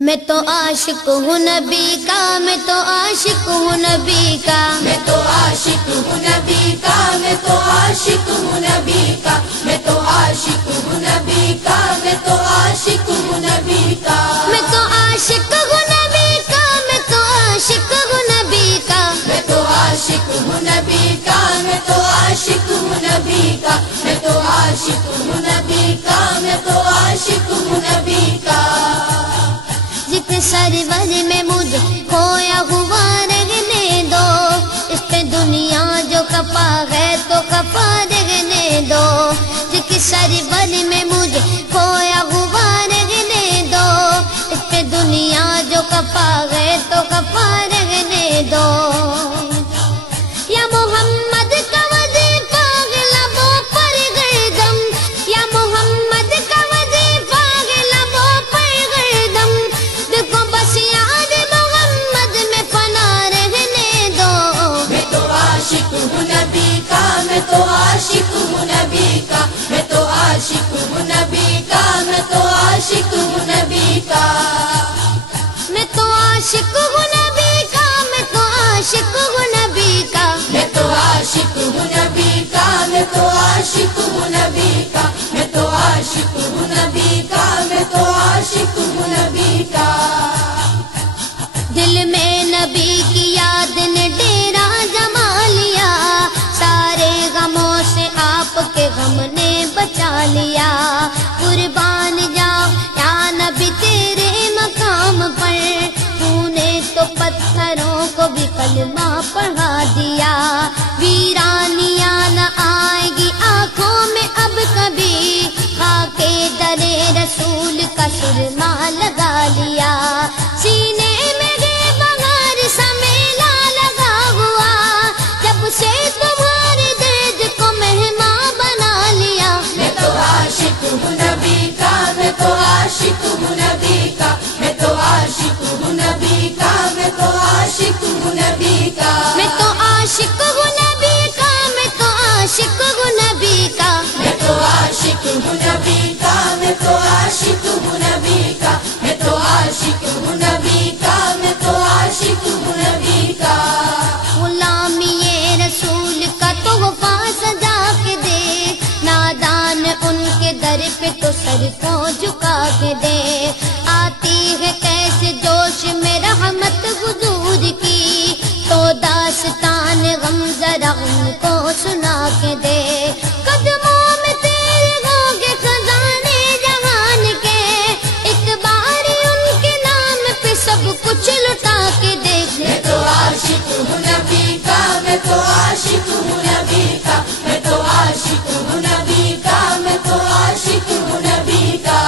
میں تو عاشق ہوں نبی کا، میں تو عاشق ہوں نبی کا، میں تو عاشق ہوں نبی کا، میں تو عاشق ہوں نبی کا، میں تو عاشق ہوں نبی کا، میں تو عاشق ہوں نبی کا، میں تو عاشق ہوں نبی کا، میں تو عاشق ہوں نبی کا، میں تو عاشق ہوں نبی کا، میں تو عاشق ہوں نبی کا، میں تو عاشق ہوں نبی کا، میں تو عاشق ہوں نبی کا، جتنے سرور میں مجھے کھویا ہوا رہنے دو، اس پہ دنیا جو خفا ہے تو خفا رہنے دو، جتنے سرور میں مجھے کھویا ہوا رہنے دو، اس پہ دنیا جو خفا ہے تو خفا رہنے دو، یا محمد کا وظیفہ ہے لبوں پر گردم، یا محمد کا وظیفہ ہے لبوں پر گردم، دیکھو بس یاد محمد میں فنا رہنے دو، میں تو عاشق ہوں نبی کا، میں تو عاشق ہوں نبی کا، میں تو عاشق ہوں نبی کا، میں تو عاشق ہوں نبی کا، میں تو عاشق ہوں نبی کا، میں تو عاشق ہوں نبی کا، میں تو عاشق ہوں نبی کا، میں تو عاشق ہوں نبی کا، میں تو عاشق ہوں نبی کا، میں تو عاشق ہوں نبی کا، دل میں نبی کی یاد نے ڈیرا جما لیا، سارے غموں سے آپ کے غم نے بچا لیا، قربان جاؤ یا نبی تیرے مقام پر، تو نے تو پتھروں کو بھی کلمہ پڑھا دیا، ویرانیاں نہ آئے گی آنکھوں میں اب کبھی، خاک درے رسول کا سرما لگا لیا، سینے میں گے بغیر سمیلا لگا ہوا، جب سے تمہارے درد کو مہمان بنا لیا، میں تو عاشق ہوں نبی کا، میں تو عاشق ہوں نبی کا، میں تو عاشق ہوں نبی کا، میں تو عاشق ہوں نبی کا، میں تو عاشق ہوں نبی کا، میں تو عاشق ہوں نبی کا، میں تو عاشق ہوں نبی کا، میں تو عاشق ہوں نبی کا، میں تو عاشق ہوں نبی کا، میں تو عاشق ہوں نبی کا، غلامی رسول کا تحفہ سجا کے دے، نادان ان کے در پہ تو سر کو جھکا کے دے، آتی ہے کیسے جوش میں رحمت حضور کی، تو داستان غم ذرا ان کو سنا کے دے، قدموں میں تیرے ہوں گے خزانے جہان کے، ایک بار ان کے نام پہ سب کچھ لٹا کے دیکھ، میں تو عاشق ہوں نبی کا، میں تو عاشق ہوں نبی کا، میں تو عاشق ہوں نبی کا، میں تو عاشق ہوں نبی کا،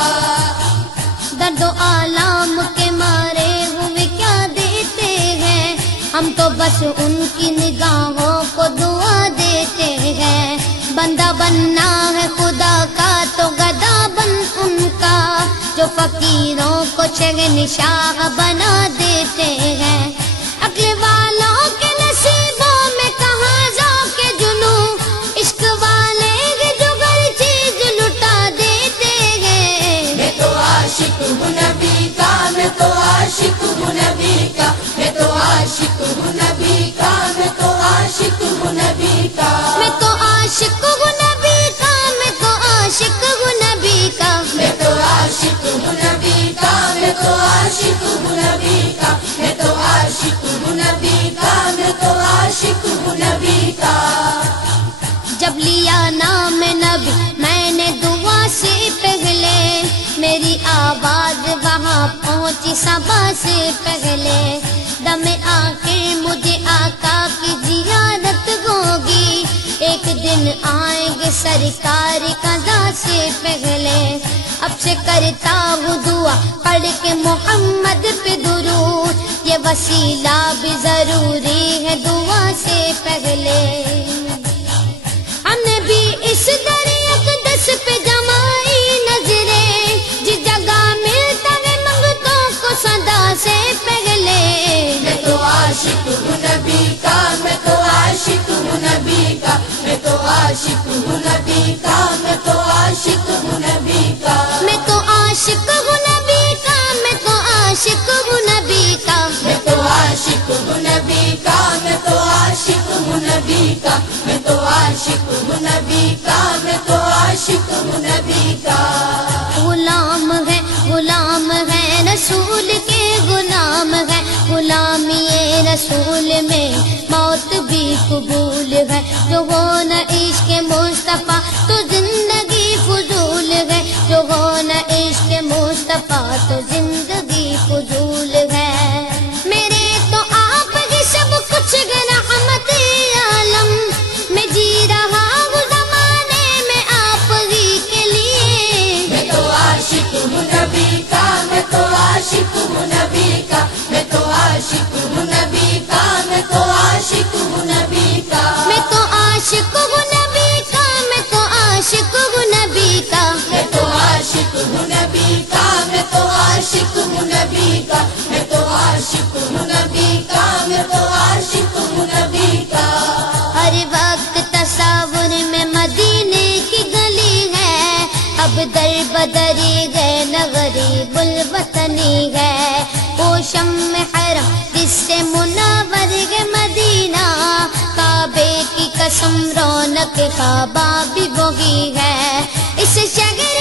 درد و آلام کے مارے ہوئے کیا دیتے ہیں، ہم تو بس ان کی نگاہوں کو دعا دیتے ہیں، بندہ بننا ہے خدا کا تو گدا بن ان کا، جو فقیروں کو شہنشاہ بنا دیتے ہیں، عقل والوں کے نصیبوں میں کہاں ذوق جنوں، عشق والے جو ہر چیز لٹا دیتے ہیں، میں تو عاشق ہوں نبی کا، میں تو عاشق ہوں نبی کا، میں تو عاشق ہوں نبی کا، میں تو عاشق ہوں نبی کا، میں تو عاشق ہوں نبی کا، میں تو عاشق ہوں نبی کا، میں تو عاشق ہوں نبی کا، میں تو عاشق ہوں نبی کا، میں تو عاشق ہوں نبی کا، میں تو عاشق ہوں نبی کا، جب لیا نام نبی میں نے دعا سے پہلے، میری آواز وہاں پہنچی صبا سے پہلے، دم آخر مجھے آقا کی زیارت ہوگی، ایک دن آئیں گے سرکار قضا سے پہلے، اب سے کرتا ہوں دعا پڑھ کے محمد پہ درود، یہ وسیلہ بھی ضروری ہے دعا سے پہلے، ہم نے بھی اس در اقدس پہ جمائی نظریں، جس جگہ ملتا ہے منگتوں کو صدا سے پہلے، میں تو عاشق ہوں نبی کا، میں تو عاشق ہوں نبی کا، میں تو عاشق ہوں نبی کا، میں تو عاشق ہوں نبی کا، میں تو عاشق ہوں نبی کا، میں تو عاشق نبی کا میں تو عاشق ہوں نبی کا میں تو عاشق ہوں نبی کا غلام ہے رسول کے غلام ہے غلامی رسول میں موت بھی قبول ہے جو ہو نہ عشق مصطفیٰ تو زندگی فضول ہے جو ہو نہ عشق مصطفیٰ تو زندگی فضول ہے میرے تو آپ ہی سب کچھ رحمت عالم میں جی رہا ہوں زمانے میں آپ ہی کے لیے میں تو عاشق ہوں نبی کا میں تو عاشق ہوں نبی کا میں تو عاشق ہوں نبی کا میں تو عاشق ہوں نبی کا میں تو عاشق ہوں نبی کا میں تو عاشق ہوں نبی کا میں تو عاشق ہوں نبی کا میں تو عاشق ہوں نبی کا میں تو عاشق ہوں نبی کا میں تو عاشق ہوں نبی کا ہر وقت تصور میں مدینے کی گلی ہے اب در بدری گئے نہ غریب الوطنی ہے وہ شمع حرم جس سے منور ہے مدینہ کعبے کی قسم رونق کعبہ بھی وہی ہے اس شہر